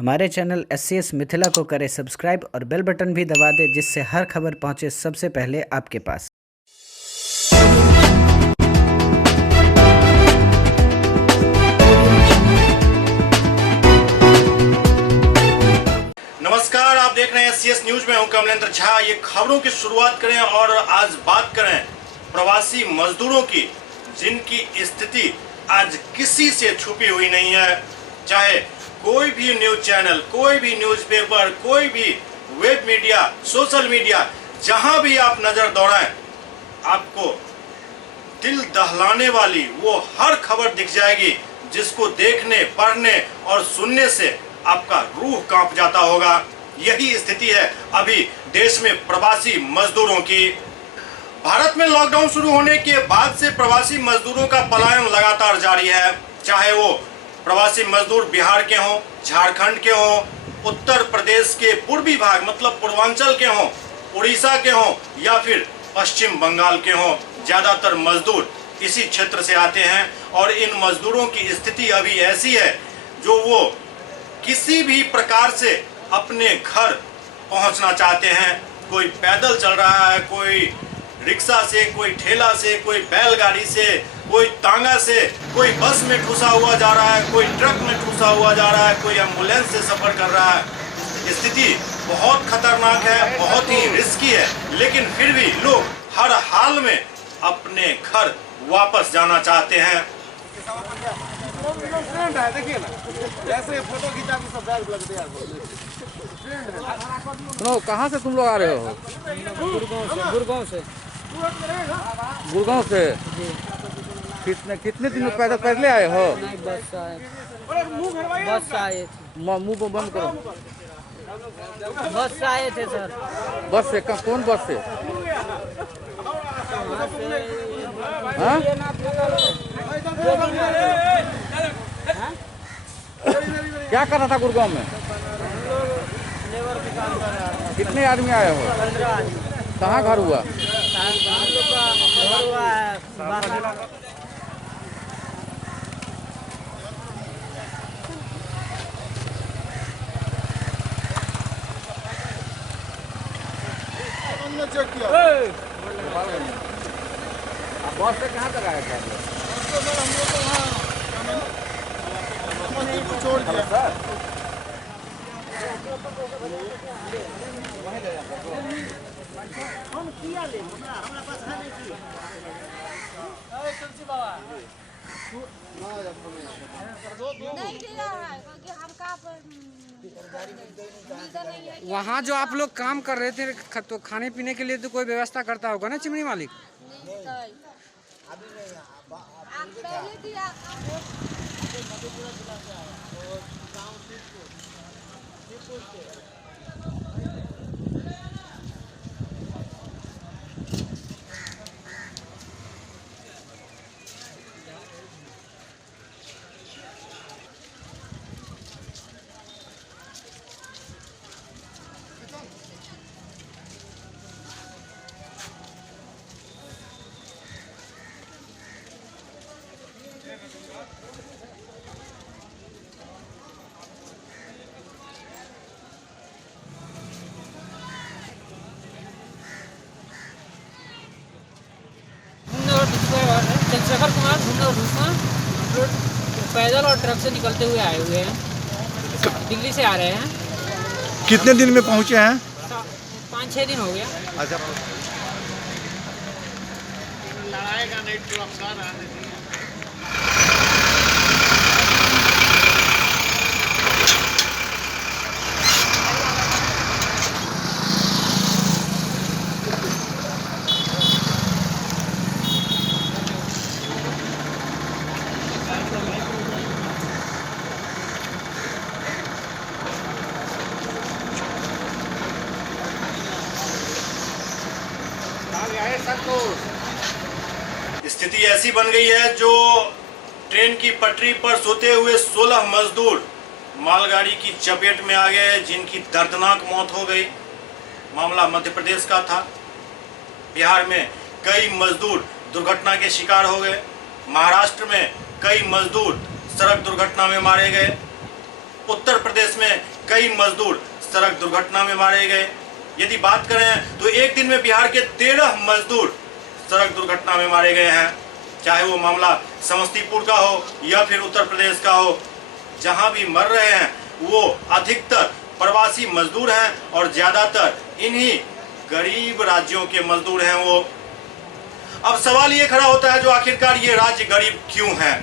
हमारे channel SCS Mithila को करें सब्सक्राइब और बेल बटन भी दबा दें, जिससे हर खबर पहुंचे सबसे पहले आपके पास। नमस्कार, आप देख रहे हैं SCS न्यूज में हूं कमलेंद्र झा। ये खबरों की शुरुआत करें और आज बात करें प्रवासी मजदूरों की, जिनकी स्थिति आज किसी से छुपी हुई नहीं है। चाहे कोई भी न्यूज चैनल, कोई भी न्यूज़पेपर, कोई भी वेब मीडिया, सोशल मीडिया, जहां भी आप नजर दौड़ाएं, आपको दिल दहलाने वाली वो हर खबर दिख जाएगी, जिसको देखने, पढ़ने और सुनने से आपका रूह कांप जाता होगा। यही स्थिति है अभी देश में प्रवासी मजदूरों की। भारत में लॉकडाउन शुरू होने के बाद से प्रवासी मजदूरों का पलायन लगातार जारी है। चाहे वो प्रवासी मजदूर बिहार के हों, झारखंड के हों, उत्तर प्रदेश के पूर्वी भाग मतलब पूर्वांचल के हों, उड़ीसा के हों या फिर पश्चिम बंगाल के हों, ज्यादातर मजदूर इसी क्षेत्र से आते हैं। और इन मजदूरों की स्थिति अभी ऐसी है जो वो किसी भी प्रकार से अपने घर पहुंचना चाहते हैं। कोई पैदल चल रहा है, कोई रिक्शा से, कोई ठेला से, कोई बैलगाड़ी से, कोई तांगा से, कोई बस में ठूसा हुआ जा रहा है, कोई ट्रक में ठूसा हुआ जा रहा है, कोई एम्बुलेंस से सफर कर रहा है। स्थिति बहुत खतरनाक है, बहुत ही रिस्की है, लेकिन फिर भी लोग हर हाल में अपने घर वापस जाना चाहते हैं। सुनो, कहाँ से तुम लोग आ रहे हो? गुड़गांव से। कितने दिन में पैदल आए हो? नहीं, बस से आए थे। मुंह बंद करो। बस से आए थे सर। बस से? कौन बस से? हाँ? क्या कर रहा था गुड़गांव में? लेबर के काम कर रहा था। कितने आदमी आए हो? 15 आदमी। कहाँ घर हुआ? हम लोग का घर हुआ है बाहर। बस से कहाँ तक आए थे? छोड़ दिया। वहाँ जो आप लोग काम कर रहे थे तो खाने पीने के लिए तो कोई व्यवस्था करता होगा ना चिमनी मालिक? चंद्रशेखर कुमार पैदल और ट्रक से निकलते हुए आए हुए हैं। दिल्ली से आ रहे हैं। कितने दिन में पहुंचे हैं? 5-6 दिन हो गया। अच्छा, लड़ाएगा नहीं तो अफसर आने दीजिए। स्थिति ऐसी बन गई है जो ट्रेन की पटरी पर सोते हुए 16 मजदूर मालगाड़ी की चपेट में आ गए, जिनकी दर्दनाक मौत हो गई। मामला मध्य प्रदेश का था। बिहार में कई मजदूर दुर्घटना के शिकार हो गए। महाराष्ट्र में कई मजदूर सड़क दुर्घटना में मारे गए। उत्तर प्रदेश में कई मजदूर सड़क दुर्घटना में मारे गए। यदि बात करें तो एक दिन में बिहार के 13 मजदूर सड़क दुर्घटना में मारे गए हैं, चाहे वो मामला समस्तीपुर का हो या फिर उत्तर प्रदेश का हो। जहां भी मर रहे हैं वो अधिकतर प्रवासी मजदूर हैं और ज्यादातर इन्हीं गरीब राज्यों के मजदूर हैं वो। अब सवाल ये खड़ा होता है जो आखिरकार ये राज्य गरीब क्यों हैं?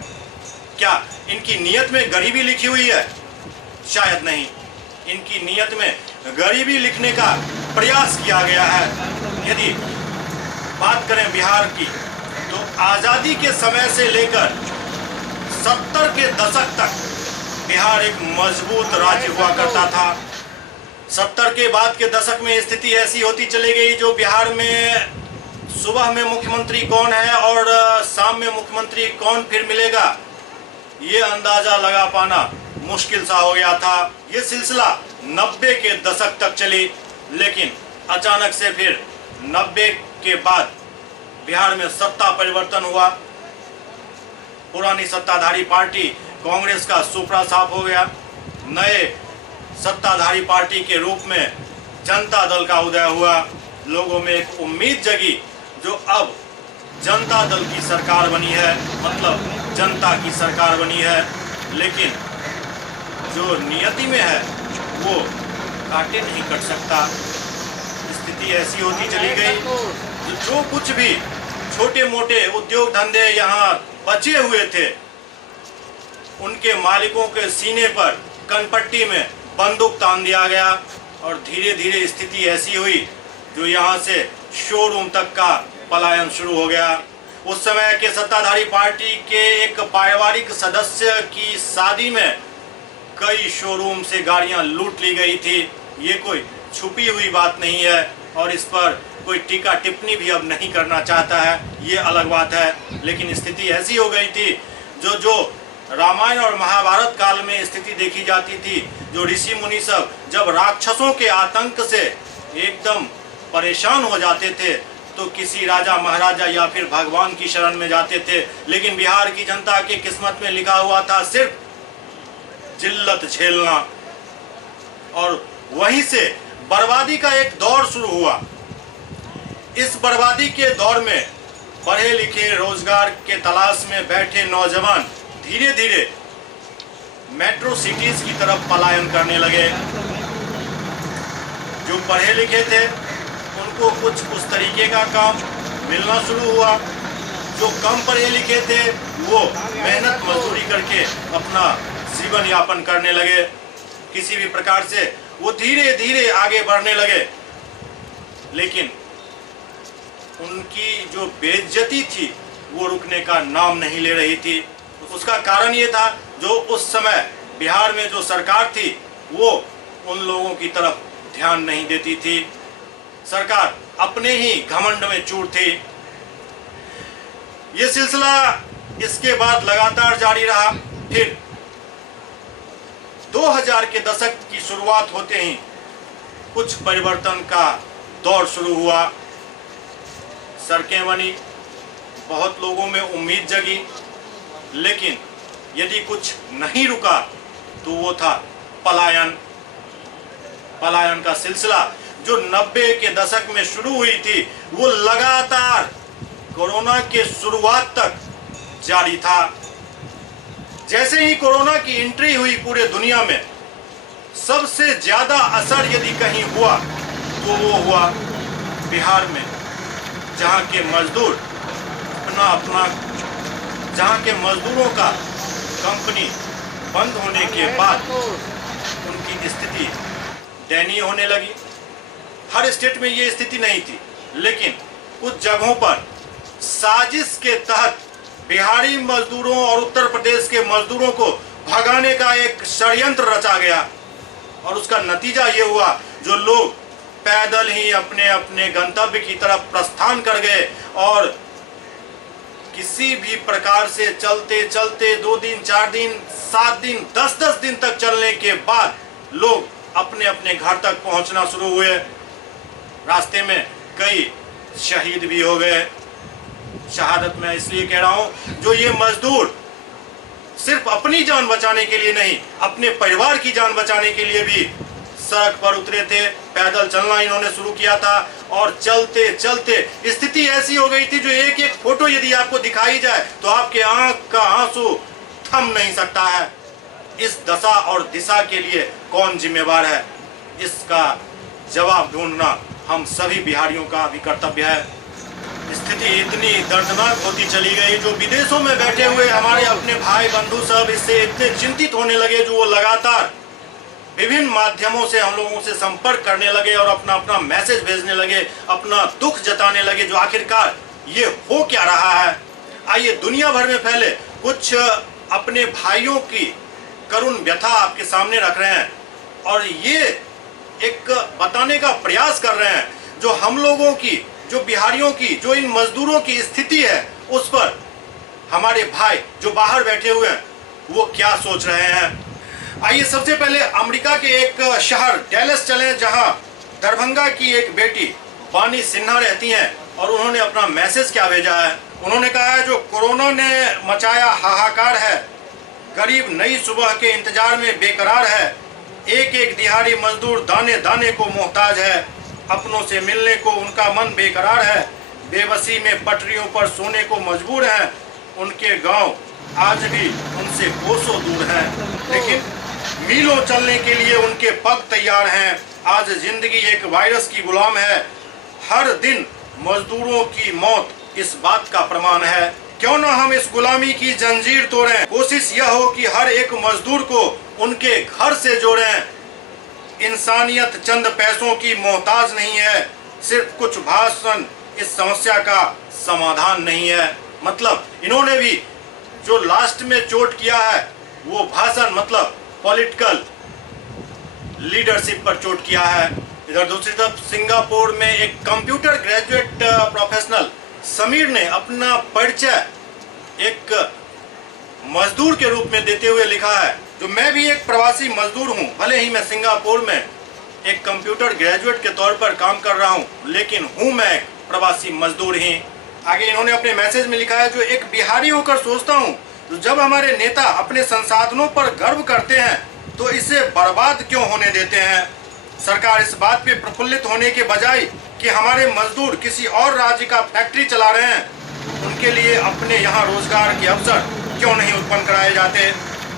क्या इनकी नीयत में गरीबी लिखी हुई है? शायद नहीं। इनकी नीयत में गरीबी लिखने का प्रयास किया गया है। यदि बात करें बिहार की तो आजादी के समय से लेकर 70 के दशक तक बिहार एक मजबूत राज्य हुआ करता था। 70 के बाद के दशक में स्थिति ऐसी होती चली गई जो बिहार में सुबह में मुख्यमंत्री कौन है और शाम में मुख्यमंत्री कौन फिर मिलेगा, ये अंदाजा लगा पाना मुश्किल सा हो गया था। ये सिलसिला 90 के दशक तक चली, लेकिन अचानक से फिर 90 के बाद बिहार में सत्ता परिवर्तन हुआ। पुरानी सत्ताधारी पार्टी कांग्रेस का सुपड़ा साफ हो गया। नए सत्ताधारी पार्टी के रूप में जनता दल का उदय हुआ। लोगों में एक उम्मीद जगी जो अब जनता दल की सरकार बनी है, मतलब जनता की सरकार बनी है। लेकिन जो नियति में है वो काटे नहीं कट सकता। स्थिति ऐसी होती चली गई जो कुछ भी छोटे मोटे उद्योग धंधे यहाँ बचे हुए थे उनके मालिकों के सीने पर कनपट्टी में बंदूक तान दिया गया और धीरे धीरे स्थिति ऐसी हुई जो यहाँ से शोरूम तक का पलायन शुरू हो गया। उस समय के सत्ताधारी पार्टी के एक पारिवारिक सदस्य की शादी में कई शोरूम से गाड़ियां लूट ली गई थी। ये कोई छुपी हुई बात नहीं है और इस पर कोई टीका टिप्पणी भी अब नहीं करना चाहता है, ये अलग बात है। लेकिन स्थिति ऐसी हो गई थी जो रामायण और महाभारत काल में स्थिति देखी जाती थी, जो ऋषि मुनि सब जब राक्षसों के आतंक से एकदम परेशान हो जाते थे तो किसी राजा महाराजा या फिर भगवान की शरण में जाते थे। लेकिन बिहार की जनता की किस्मत में लिखा हुआ था सिर्फ जिल्लत झेलना, और वहीं से बर्बादी का एक दौर शुरू हुआ। इस बर्बादी के दौर में पढ़े लिखे रोजगार के तलाश में बैठे नौजवान धीरे धीरे मेट्रो सिटीज की तरफ पलायन करने लगे। जो पढ़े लिखे थे उनको कुछ उस तरीके का काम मिलना शुरू हुआ। जो कम पढ़े लिखे थे वो मेहनत मजदूरी करके अपना जीवन यापन करने लगे। किसी भी प्रकार से वो धीरे धीरे आगे बढ़ने लगे। लेकिन उनकी जो बेइज्जती थी वो रुकने का नाम नहीं ले रही थी। उसका कारण ये था जो उस समय बिहार में जो सरकार थी वो उन लोगों की तरफ ध्यान नहीं देती थी। सरकार अपने ही घमंड में चूर थी। ये सिलसिला इसके बाद लगातार जारी रहा। फिर 2000 के दशक की शुरुआत होते ही कुछ परिवर्तन का दौर शुरू हुआ। सड़कें बनी, बहुत लोगों में उम्मीद जगी, लेकिन यदि कुछ नहीं रुका तो वो था पलायन। पलायन का सिलसिला जो 90 के दशक में शुरू हुई थी वो लगातार कोरोना के शुरुआत तक जारी था। जैसे ही कोरोना की एंट्री हुई पूरे दुनिया में, सबसे ज्यादा असर यदि कहीं हुआ तो वो हुआ बिहार में, जहां के मजदूर जहां के मजदूरों का कंपनी बंद होने के बाद उनकी स्थिति दयनीय होने लगी। हर स्टेट में ये स्थिति नहीं थी, लेकिन कुछ जगहों पर साजिश के तहत बिहारी मजदूरों और उत्तर प्रदेश के मजदूरों को भगाने का एक षड्यंत्र रचा गया और उसका नतीजा ये हुआ जो लोग पैदल ही अपने अपने गंतव्य की तरफ प्रस्थान कर गए और किसी भी प्रकार से चलते चलते 2 दिन 4 दिन 7 दिन 10-10 दिन तक चलने के बाद लोग अपने अपने घर तक पहुंचना शुरू हुए। रास्ते में कई शहीद भी हो गए। शहादत मैं इसलिए कह रहा हूं जो ये मजदूर सिर्फ अपनी जान बचाने के लिए नहीं, अपने परिवार की जान बचाने के लिए भी सड़क पर उतरे थे। पैदल चलना इन्होंने शुरू किया था और चलते चलते स्थिति ऐसी हो गई थी जो एक एक फोटो यदि आपको दिखाई जाए तो आपके आंख का आंसू थम नहीं सकता है। इस दशा और दिशा के लिए कौन जिम्मेवार है, इसका जवाब ढूंढना हम सभी बिहारियों का भी कर्तव्य है। स्थिति इतनी दर्दनाक होती चली गई, जो विदेशों में बैठे हुए हमारे अपने भाई बंधु सब इससे इतने चिंतित होने लगे, जो वो लगातार विभिन्न माध्यमों से हम लोगों से संपर्क करने लगे और अपना अपना मैसेज भेजने लगे, अपना दुख जताने लगे, जो आखिरकार ये हो क्या रहा है। आइए दुनिया भर में फैले कुछ अपने भाइयों की करुण व्यथा आपके सामने रख रहे हैं और ये एक बताने का प्रयास कर रहे हैं जो हम लोगों की, जो बिहारियों की, जो इन मजदूरों की स्थिति है, उस पर हमारे भाई जो बाहर बैठे हुए हैं वो क्या सोच रहे हैं। आइए सबसे पहले अमेरिका के एक शहर डैलस चलें, जहां दरभंगा की एक बेटी बानी सिन्हा रहती हैं और उन्होंने अपना मैसेज क्या भेजा है। उन्होंने कहा है, जो कोरोना ने मचाया हाहाकार है, गरीब नई सुबह के इंतजार में बेकरार है, एक एक दिहाड़ी मजदूर दाने दाने को मोहताज है, अपनों से मिलने को उनका मन बेकरार है, बेबसी में पटरियों पर सोने को मजबूर हैं, उनके गांव आज भी उनसे कोसों दूर हैं, लेकिन मीलों चलने के लिए उनके पग तैयार हैं। आज जिंदगी एक वायरस की गुलाम है, हर दिन मजदूरों की मौत इस बात का प्रमाण है। क्यों ना हम इस गुलामी की जंजीर तोड़ें, कोशिश यह हो कि हर एक मजदूर को उनके घर से जोड़ें। इंसानियत चंद पैसों की मोहताज नहीं है, सिर्फ कुछ भाषण इस समस्या का समाधान नहीं है। मतलब इन्होंने भी जो लास्ट में चोट किया है वो भाषण मतलब पॉलिटिकल लीडरशिप पर चोट किया है। इधर दूसरी तरफ सिंगापुर में एक कंप्यूटर ग्रेजुएट प्रोफेशनल समीर ने अपना परिचय एक मजदूर के रूप में देते हुए लिखा है, जो मैं भी एक प्रवासी मजदूर हूं, भले ही मैं सिंगापुर में एक कंप्यूटर ग्रेजुएट के तौर पर काम कर रहा हूं, लेकिन हूं मैं एक प्रवासी मजदूर ही। आगे इन्होंने अपने मैसेज में लिखा है, जो एक बिहारी होकर सोचता हूं, तो जब हमारे नेता अपने संसाधनों पर गर्व करते हैं तो इसे बर्बाद क्यों होने देते हैं। सरकार इस बात पे प्रफुल्लित होने के बजाय कि हमारे मजदूर किसी और राज्य का फैक्ट्री चला रहे हैं, उनके लिए अपने यहाँ रोजगार के अवसर क्यों नहीं उत्पन्न कराए जाते।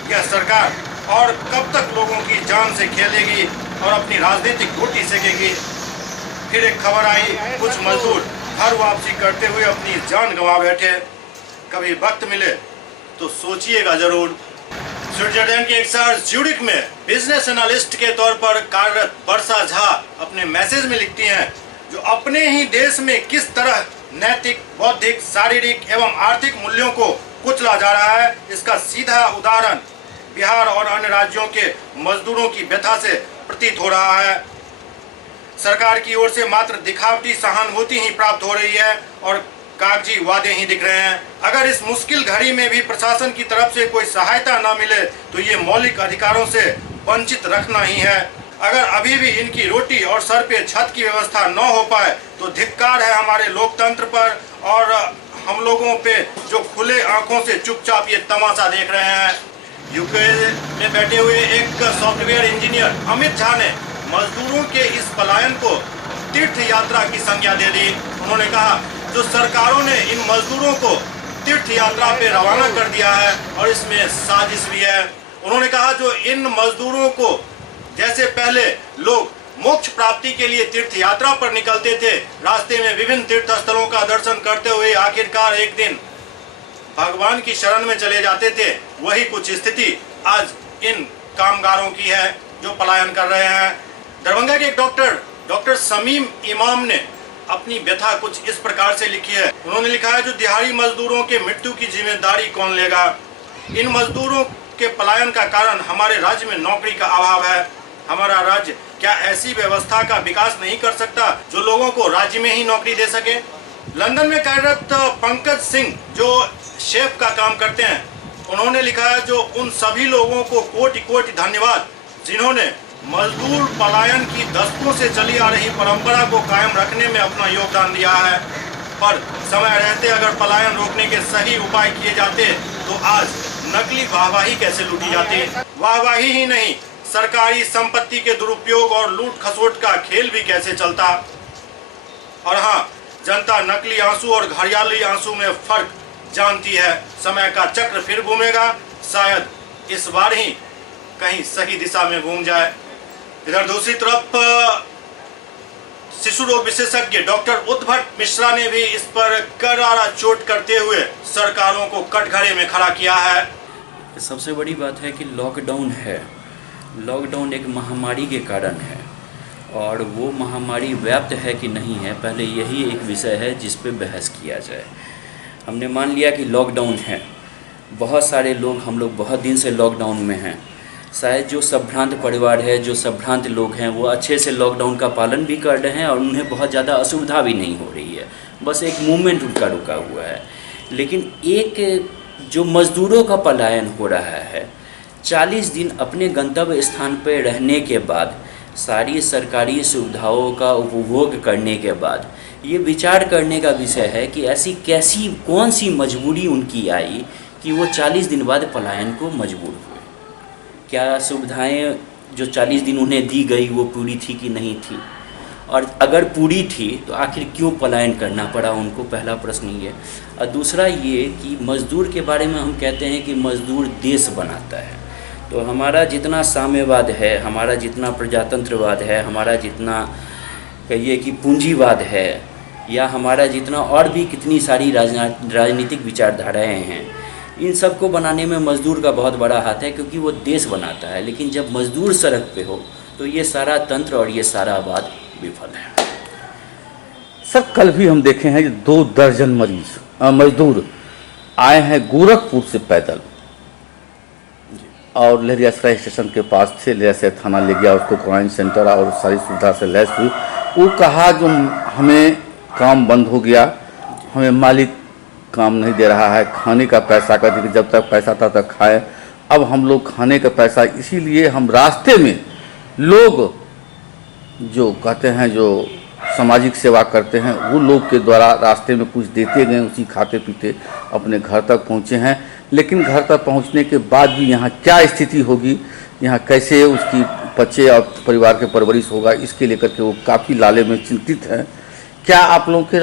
यह सरकार और कब तक लोगों की जान से खेलेगी और अपनी राजनीतिक रोटी सेकेगी। फिर एक खबर आई, कुछ मजदूर घर वापसी करते हुए अपनी जान गंवा बैठे। कभी वक्त मिले तो सोचिएगा जरूर। स्विट्जरलैंड के एक शहर ज्यूरिख में बिजनेस एनालिस्ट के तौर पर कार्यरत वर्षा झा अपने मैसेज में लिखती हैं, जो अपने ही देश में किस तरह नैतिक, बौद्धिक, शारीरिक एवं आर्थिक मूल्यों को कुचला जा रहा है, इसका सीधा उदाहरण बिहार और अन्य राज्यों के मजदूरों की व्यथा से प्रतीत हो रहा है। सरकार की ओर से मात्र दिखावटी सहानुभूति ही प्राप्त हो रही है और कागजी वादे ही दिख रहे हैं। अगर इस मुश्किल घड़ी में भी प्रशासन की तरफ से कोई सहायता न मिले तो ये मौलिक अधिकारों से वंचित रखना ही है। अगर अभी भी इनकी रोटी और सर पे छत की व्यवस्था न हो पाए तो धिक्कार है हमारे लोकतंत्र पर और हम लोगों पे जो खुले आंखों से चुपचाप ये तमाशा देख रहे हैं। यूके में बैठे हुए एक सॉफ्टवेयर इंजीनियर अमित झा ने मजदूरों के इस पलायन को तीर्थ यात्रा की संज्ञा दे दी। उन्होंने कहा, जो सरकारों ने इन मजदूरों को तीर्थ यात्रा पे रवाना कर दिया है और इसमें साजिश भी है। उन्होंने कहा, जो इन मजदूरों को जैसे पहले लोग मोक्ष प्राप्ति के लिए तीर्थ यात्रा पर निकलते थे, रास्ते में विभिन्न तीर्थ स्थलों का दर्शन करते हुए आखिरकार एक दिन भगवान की शरण में चले जाते थे, वही कुछ स्थिति आज इन कामगारों की है जो पलायन कर रहे हैं। दरभंगा के एक डॉक्टर समीम इमाम ने अपनी व्यथा कुछ इस प्रकार से लिखी है। उन्होंने लिखा है, जो दिहाड़ी मजदूरों के मृत्यु की जिम्मेदारी कौन लेगा। इन मजदूरों के पलायन का कारण हमारे राज्य में नौकरी का अभाव है। हमारा राज्य क्या ऐसी व्यवस्था का विकास नहीं कर सकता जो लोगों को राज्य में ही नौकरी दे सके। लंदन में कार्यरत पंकज सिंह जो शेफ का काम करते हैं, उन्होंने लिखा है, जो उन सभी लोगों को कोटि कोटि धन्यवाद जिन्होंने मजदूर पलायन की दशकों से चली आ रही परंपरा को कायम रखने में अपना योगदान दिया है। पर समय रहते अगर पलायन रोकने के सही उपाय किए जाते तो आज नकली वाहवाही कैसे लूटी जाती है। वाहवाही ही नहीं, सरकारी संपत्ति के दुरुपयोग और लूट खसोट का खेल भी कैसे चलता। और हाँ, जनता नकली आंसू और घड़ियाली आंसू में फर्क जानती है। समय का चक्र फिर घूमेगा, शायद इस बार ही कहीं सही दिशा में घूम जाए। इधर दूसरी तरफ शिशु रोग विशेषज्ञ डॉक्टर उद्भट मिश्रा ने भी इस पर करारा चोट करते हुए सरकारों को कटघरे में खड़ा किया है। सबसे बड़ी बात है कि लॉकडाउन है। लॉकडाउन एक महामारी के कारण है और वो महामारी व्याप्त है कि नहीं है, पहले यही एक विषय है जिस पे बहस किया जाए। हमने मान लिया कि लॉकडाउन है, बहुत सारे लोग, हम लोग बहुत दिन से लॉकडाउन में हैं। शायद जो संभ्रांत परिवार है, जो संभ्रांत लोग हैं, वो अच्छे से लॉकडाउन का पालन भी कर रहे हैं और उन्हें बहुत ज़्यादा असुविधा भी नहीं हो रही है, बस एक मूवमेंट उनका रुका हुआ है। लेकिन एक जो मज़दूरों का पलायन हो रहा है, 40 दिन अपने गंतव्य स्थान पर रहने के बाद, सारी सरकारी सुविधाओं का उपभोग करने के बाद, ये विचार करने का विषय है कि ऐसी कैसी कौन सी मजबूरी उनकी आई कि वो 40 दिन बाद पलायन को मजबूर हुए। क्या सुविधाएं जो 40 दिन उन्हें दी गई वो पूरी थी कि नहीं थी, और अगर पूरी थी तो आखिर क्यों पलायन करना पड़ा उनको, पहला प्रश्न ये। और दूसरा ये कि मज़दूर के बारे में हम कहते हैं कि मज़दूर देश बनाता है। तो हमारा जितना साम्यवाद है, हमारा जितना प्रजातंत्रवाद है, हमारा जितना कहिए कि पूंजीवाद है, या हमारा जितना और भी कितनी सारी राजनीतिक विचारधाराएँ हैं, इन सब को बनाने में मज़दूर का बहुत बड़ा हाथ है, क्योंकि वो देश बनाता है। लेकिन जब मज़दूर सड़क पे हो तो ये सारा तंत्र और ये सारा वाद विफल है। सर, कल भी हम देखे हैं 2 दर्जन मजदूर आए हैं गोरखपुर से पैदल और लहरियासराय स्टेशन के पास थे। लहरियासराय थाना ले गया उसको, क्वारंटाइन सेंटर और सारी सुविधा से लैस हुई। वो कहा जो हमें काम बंद हो गया, हमें मालिक काम नहीं दे रहा है, खाने का पैसा कहते कि जब तक पैसा था तब खाए, अब हम लोग खाने का पैसा, इसीलिए हम रास्ते में लोग जो कहते हैं जो सामाजिक सेवा करते हैं वो लोग के द्वारा रास्ते में कुछ देते गए, उसी खाते पीते अपने घर तक पहुँचे हैं। लेकिन घर तक पहुँचने के बाद भी यहाँ क्या स्थिति होगी, यहाँ कैसे उसकी बच्चे और परिवार के परवरिश होगा, इसके लेकर के वो काफ़ी लाले में चिंतित हैं। क्या आप लोगों के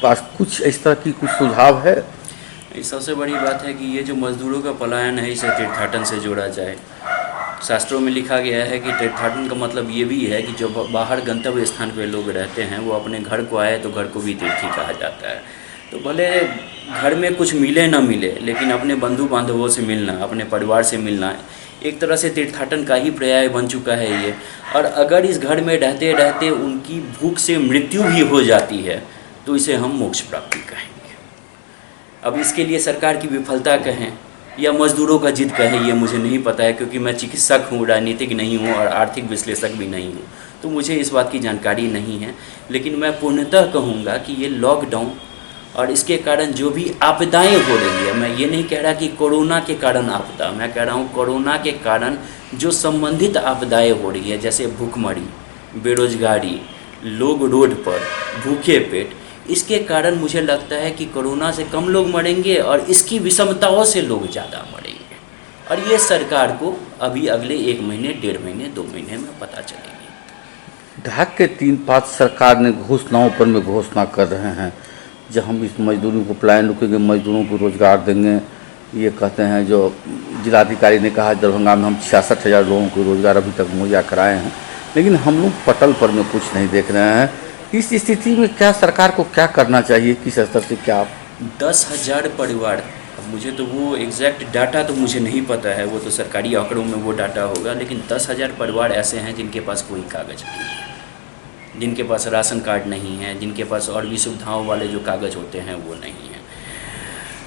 पास कुछ इस तरह की कुछ सुझाव है? सबसे बड़ी बात है कि ये जो मज़दूरों का पलायन है, इसे तीर्थाटन से जोड़ा जाए। शास्त्रों में लिखा गया है कि तीर्थाटन का मतलब ये भी है कि जो बाहर गंतव्य स्थान पे लोग रहते हैं वो अपने घर को आए तो घर को भी तीर्थी कहा जाता है। तो भले घर में कुछ मिले ना मिले, लेकिन अपने बंधु बांधवों से मिलना, अपने परिवार से मिलना एक तरह से तीर्थाटन का ही पर्याय बन चुका है ये। और अगर इस घर में रहते रहते उनकी भूख से मृत्यु भी हो जाती है तो इसे हम मोक्ष प्राप्ति कहेंगे। अब इसके लिए सरकार की विफलता कहें या मज़दूरों का जिद कहें, ये मुझे नहीं पता है, क्योंकि मैं चिकित्सक हूँ, राजनीतिक नहीं हूँ और आर्थिक विश्लेषक भी नहीं हूँ, तो मुझे इस बात की जानकारी नहीं है। लेकिन मैं पूर्णतः कहूँगा कि ये लॉकडाउन और इसके कारण जो भी आपदाएं हो रही है, मैं ये नहीं कह रहा कि कोरोना के कारण आपदा, मैं कह रहा हूँ कोरोना के कारण जो संबंधित आपदाएं हो रही है, जैसे भूखमरी, बेरोजगारी, लोग रोड पर भूखे पेट, इसके कारण मुझे लगता है कि कोरोना से कम लोग मरेंगे और इसकी विषमताओं से लोग ज़्यादा मरेंगे। और ये सरकार को अभी अगले 1 महीने, 1.5 महीने, 2 महीने में पता चलेगी। ढाक के 3-5 सरकार ने घोषणाओं पर में घोषणा कर रहे हैं, जब हम इस मजदूरों को पलायन रोकेंगे, मजदूरों को रोजगार देंगे। ये कहते हैं, जो जिलाधिकारी ने कहा दरभंगा में हम 66,000 लोगों को रोजगार अभी तक मुहैया कराए हैं, लेकिन हम लोग पटल पर में कुछ नहीं देख रहे हैं। इस स्थिति में क्या सरकार को क्या करना चाहिए, किस स्तर से क्या? 10,000 परिवार, अब मुझे तो वो एग्जैक्ट डाटा तो मुझे नहीं पता है, वो तो सरकारी आंकड़ों में वो डाटा होगा, लेकिन 10,000 परिवार ऐसे हैं जिनके पास कोई कागज़ नहीं है, जिनके पास राशन कार्ड नहीं है, जिनके पास और भी सुविधाओं वाले जो कागज़ होते हैं वो नहीं है।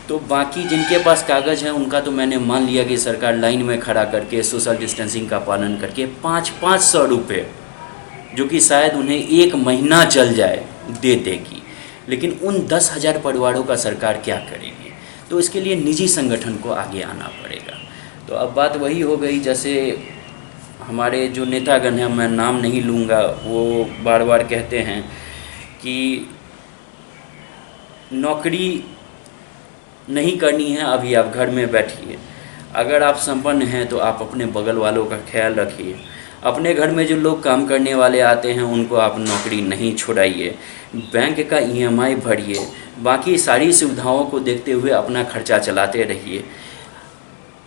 तो बाकी जिनके पास कागज़ है उनका तो मैंने मान लिया कि सरकार लाइन में खड़ा करके सोशल डिस्टेंसिंग का पालन करके 500 रुपये, जो कि शायद उन्हें 1 महीना चल जाए, दे देगी। लेकिन उन 10,000 परिवारों का सरकार क्या करेगी? तो इसके लिए निजी संगठन को आगे आना पड़ेगा। तो अब बात वही हो गई, जैसे हमारे जो नेतागण हैं, मैं नाम नहीं लूँगा, वो बार बार कहते हैं कि नौकरी नहीं करनी है, अभी आप घर में बैठिए। अगर आप संपन्न हैं तो आप अपने बगल वालों का ख्याल रखिए। अपने घर में जो लोग काम करने वाले आते हैं उनको आप नौकरी नहीं छोड़ाइए। बैंक का EMI भरिए। बाकी सारी सुविधाओं को देखते हुए अपना खर्चा चलाते रहिए।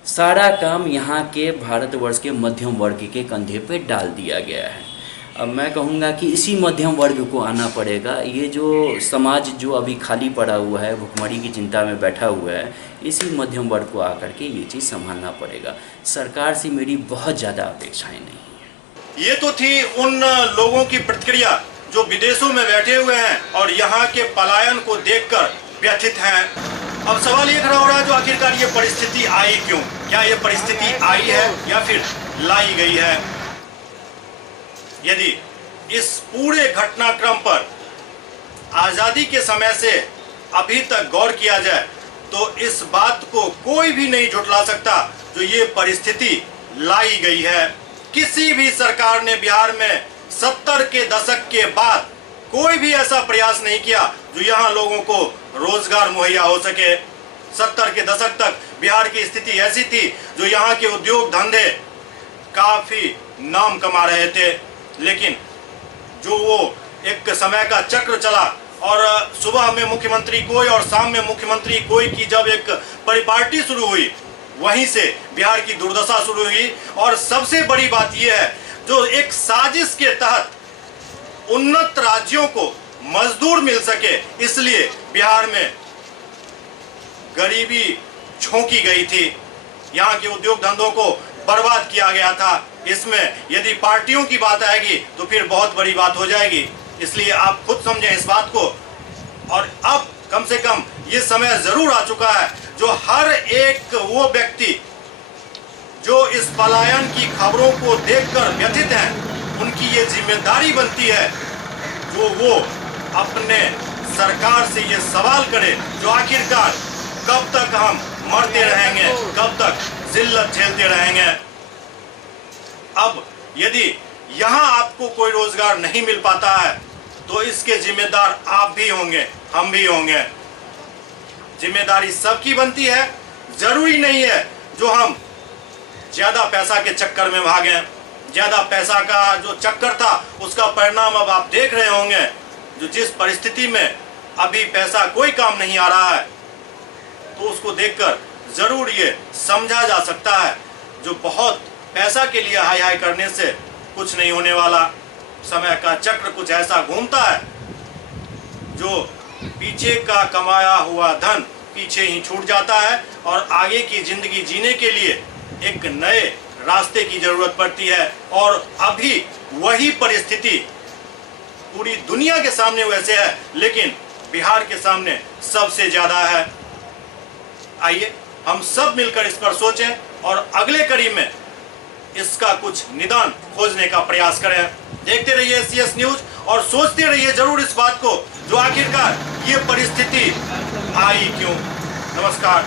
सारा काम यहाँ के भारतवर्ष के मध्यम वर्ग के कंधे पे डाल दिया गया है। अब मैं कहूँगा कि इसी मध्यम वर्ग को आना पड़ेगा। ये जो समाज जो अभी खाली पड़ा हुआ है, भुखमरी की चिंता में बैठा हुआ है, इसी मध्यम वर्ग को आकर के ये चीज़ संभालना पड़ेगा। सरकार से मेरी बहुत ज़्यादा अपेक्षाएं नहीं है। ये तो थी उन लोगों की प्रतिक्रिया जो विदेशों में बैठे हुए हैं और यहाँ के पलायन को देखकर व्यथित हैं। अब सवाल ये खड़ा हो रहा है, जो आखिरकार ये परिस्थिति आई क्यों? क्या ये परिस्थिति आई है या फिर लाई गई है? यदि इस पूरे घटनाक्रम पर आजादी के समय से अभी तक गौर किया जाए तो इस बात को कोई भी नहीं झुठला सकता जो ये परिस्थिति लाई गई है। किसी भी सरकार ने बिहार में 70 के दशक के बाद कोई भी ऐसा प्रयास नहीं किया जो यहाँ लोगों को रोजगार मुहैया हो सके। 70 के दशक तक बिहार की स्थिति ऐसी थी जो यहाँ के उद्योग धंधे काफी नाम कमा रहे थे, लेकिन जो वो एक समय का चक्र चला और सुबह में मुख्यमंत्री कोई और शाम में मुख्यमंत्री कोई की जब एक परिपाटी शुरू हुई, वहीं से बिहार की दुर्दशा शुरू हुई। और सबसे बड़ी बात यह है, जो एक साजिश के तहत उन्नत राज्यों को मजदूर मिल सके, इसलिए बिहार में गरीबी झोंकी गई थी, यहाँ के उद्योग धंधों को बर्बाद किया गया था। इसमें यदि पार्टियों की बात आएगी तो फिर बहुत बड़ी बात हो जाएगी। इसलिए आप खुद समझें इस बात को। और अब कम से कम ये समय जरूर आ चुका है जो हर एक वो व्यक्ति जो इस पलायन की खबरों को देखकर व्यथित हैं, उनकी ये जिम्मेदारी बनती है जो वो अपने सरकार से ये सवाल करे, जो आखिरकार कब तक हम मरते रहेंगे, कब तक जिल्लत झेलते रहेंगे। अब यदि यहाँ आपको कोई रोजगार नहीं मिल पाता है तो इसके जिम्मेदार आप भी होंगे, हम भी होंगे। जिम्मेदारी सबकी बनती है। जरूरी नहीं है जो हम ज्यादा पैसा के चक्कर में भागें। ज्यादा पैसा का जो चक्कर था उसका परिणाम अब आप देख रहे होंगे, जो जिस परिस्थिति में अभी पैसा कोई काम नहीं आ रहा है, तो उसको देखकर जरूर ये समझा जा सकता है जो बहुत पैसा के लिए हाय हाय करने से कुछ नहीं होने वाला। समय का चक्र कुछ ऐसा घूमता है जो पीछे का कमाया हुआ धन पीछे ही छूट जाता है और आगे की जिंदगी जीने के लिए एक नए रास्ते की जरूरत पड़ती है। और अभी वही परिस्थिति पूरी दुनिया के सामने वैसे है, लेकिन बिहार के सामने सबसे ज्यादा है। आइए हम सब मिलकर इस पर सोचें और अगले कड़ी में इसका कुछ निदान खोजने का प्रयास करें। देखते रहिए CS न्यूज और सोचते रहिए जरूर इस बात को, जो आखिरकार ये परिस्थिति आई क्यों। नमस्कार।